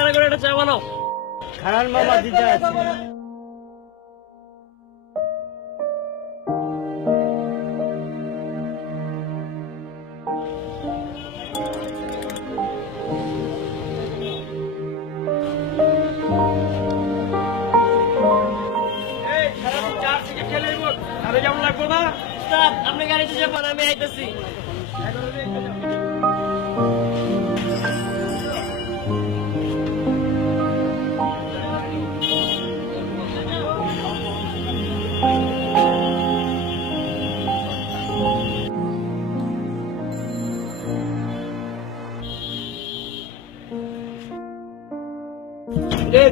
সারা করে একটা চা বানাও। খারান মামা দিতে আছে। এই সারাদিন চার থেকে খেলে আরে যেমন লাগবো না উস্তাদ, আপনি গাড়িতে যাবেন, আমি আইতেছি।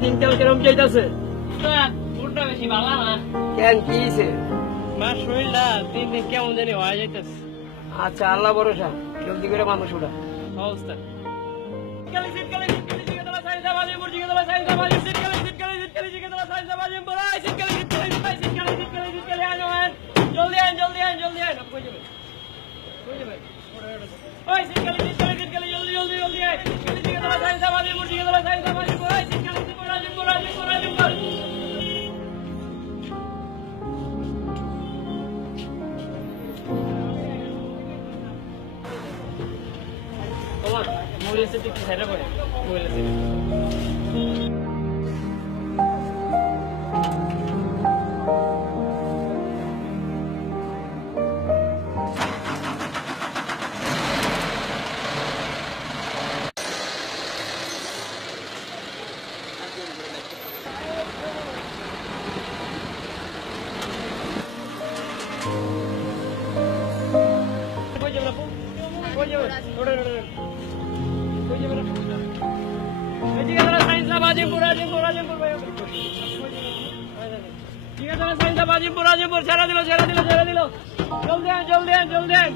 দিনকাল কেরম চাইতেছে? উল্টা বেশি ভালো না। কেন কি হইছে? মা শরীরটা দিন দিন কেমন জানি হয়ে যাইতেছে। আচ্ছা, আল্লাহ ভরসা, জলদি করে মানুষ উঠা। অবস্থা মহিলা সেটি একটু সাইডে করে মহিলা সেটি ছেড়ে দিল জলদি আন জলদি আন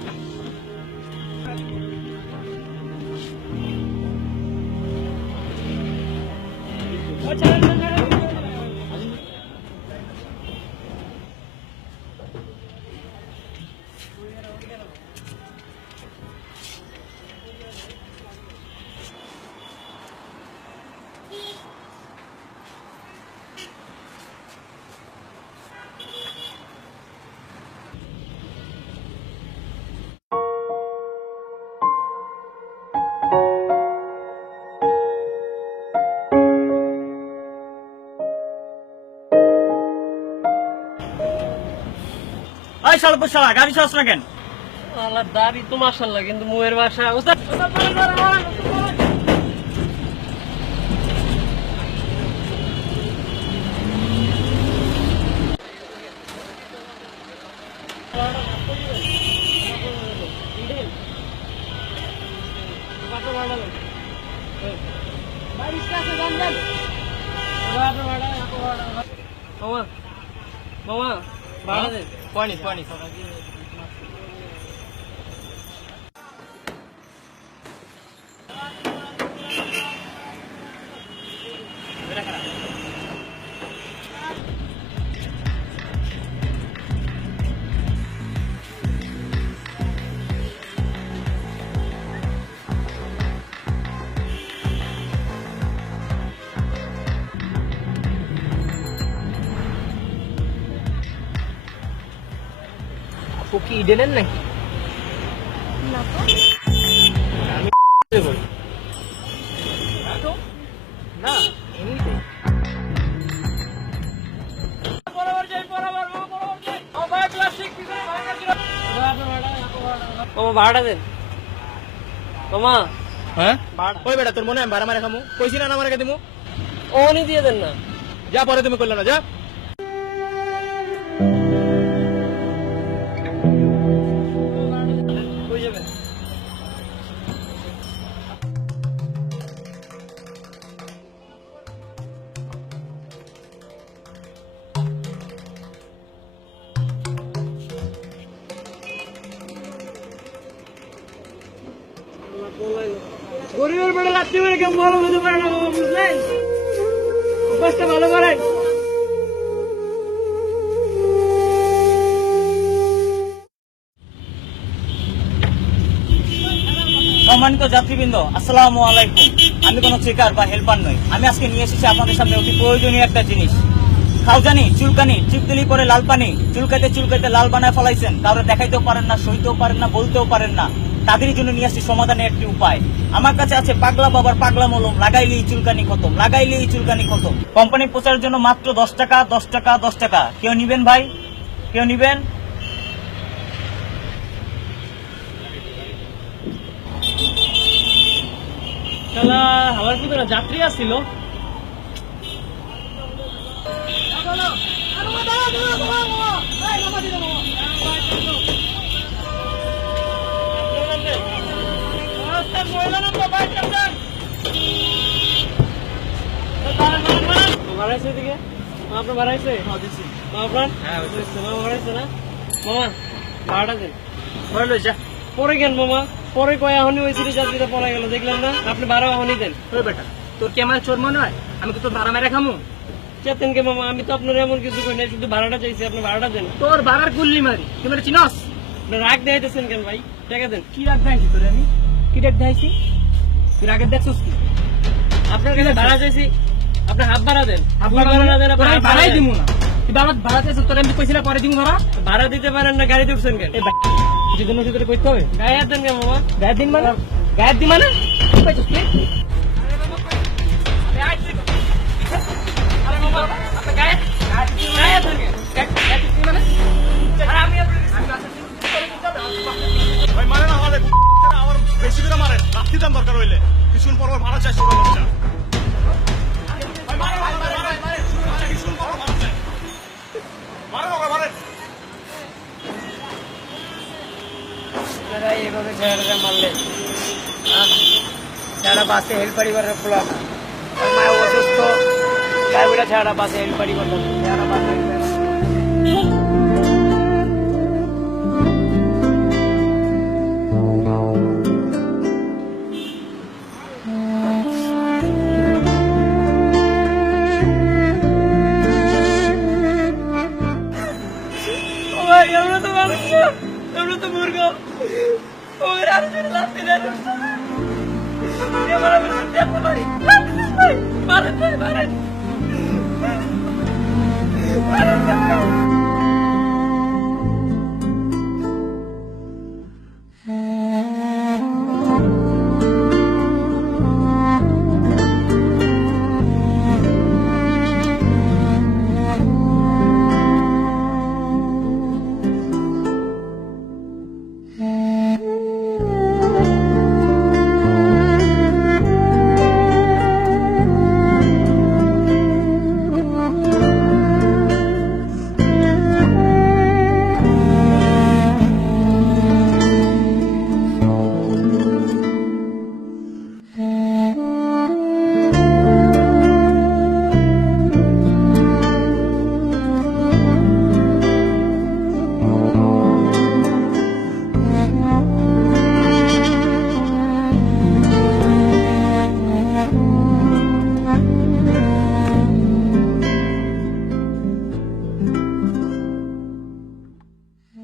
শালা গাড়ি চালাস না কেন? আল্লাহ দাড়ি তো মাশাআল্লাহ, কিন্তু মুয়ের বাসা উস্তাদ মামা ভাড়া দে পানি ও কি ইডেনের নাকি? না তো। না, এমনিতে। ভাড়াটা দেন মামা। হ্যাঁ ওই বেটা, তোর মনে হয় ভাড়া মারা খামু? কইছি না আমার দিমু? ওনি দিয়ে দেন না। যা, পরে তুমি করলে না, যা। কই যাবেন? গরিবের বেড়ে রাত্রি বেড়ে কেমন ভালো হতে পারে না বাবা, বুঝলেন? অভ্যাসটা ভালো করেন। সম্মানিত যাত্রীবৃন্দ, আসসালামু আলাইকুম। আমি কোনো চেকার বা হেল্পার নই। আমি আজকে নিয়ে এসেছি আপনাদের সামনে অতি প্রয়োজনীয় একটা জিনিস। খাওজানি, চুলকানি, চিপ দিলেই পরে লাল পানি, চুলকাইতে চুলকাইতে লাল বানায় ফলাইছেন, কাউরে দেখাইতেও পারেন না, সইতেও পারেন না, বলতেও পারেন না, তাদেরই জন্য নিয়ে আসছি সমাধানের একটি উপায়। আমার কাছে আছে পাগলা বাবার পাগলা মলম, লাগাইলেই চুলকানি খতম, লাগাইলেই চুলকানি খতম। কোম্পানি প্রচারের জন্য মাত্র 10 টাকা, 10 টাকা, 10 টাকা। কেউ নিবেন ভাই? কেউ নিবেন? শালা আমার ভিতরে যাত্রী আসছিল। বাড়াইছে এদিকে আপনার বাড়াইছে আপনার বাড়াইছে না মামা ভাড়াটা দেন পরে কেন মামা পরে কয় এখনই ওই সিরিজ যাত্রীটা পড়া গেল দেখলেন না আপনি ভাড়া এখনই দেন। ওই বেটা তোর কি আমার চোর মনে হয়? আমি কি তোর ভাড়া মেরে খামু? চেতেন কে মামা আমি তো আপনার এমন কিছু করি না শুধু ভাড়াটা চাইছি আপনি ভাড়াটা দেন। তোর ভাড়ার গুল্লি মারি, তুই মেরে চিনস? আপনি রাগ দেখাইতেছেন কেন ভাই টাকা দেন। কি রাখ দেখাইছি তোরে আমি? কি রাখ দেখাইছি? তুই রাগের দেখছিস কি? আপনার কাছে ভাড়া চাইছি আপনি হাফ ভাড়া দেন। হাফ ফুল ভাড়া দেন আপনি তোর আমি half ভাড়াই দেন। দিমু না। তুই আমার ভাড়া চাইছিস, তোর আমি কইছিলাম পরে দিমু ভাড়া। ভাড়া দিতে পারেন না গাড়িতে উঠছেন কেন? এই ভাই যেদিন ওই তোরে কইতে হবে গায়ে হাত দেন কেন মামা? গায়ের দিন মানে গায়ের দিন মানে কি কইছিস তুই? আরে মামা আপনি গায়ে গায়ে হাত দেন কেন? গায়ে দিন মানে আরে আমি ভাই মারে না আমাদের আমার বেশি করে মারে রাত্রি দাম দরকার হইলে কিছুক্ষণ পর ভাড়া চাই ছোট বাচ্চা ভাই মারে মারে মারে মারে মারে কিছুক্ষণ পর ভাড়া চাই মারে বাবা মারে এইভাবে ছেলেটা মারলে ছেলেটা বাসে হেল্প পরিবারের ফ্লপ মা অসুস্থ গাড়িটা ছেলেটা বাসে হেল্প পরিবার ছেলেটা বাসে আমরা তো মানুষ না, আমরা তো মুর্গ ওর আর জন লাগতে না আমরা দেখতে পারি মারেন মারেন মারেন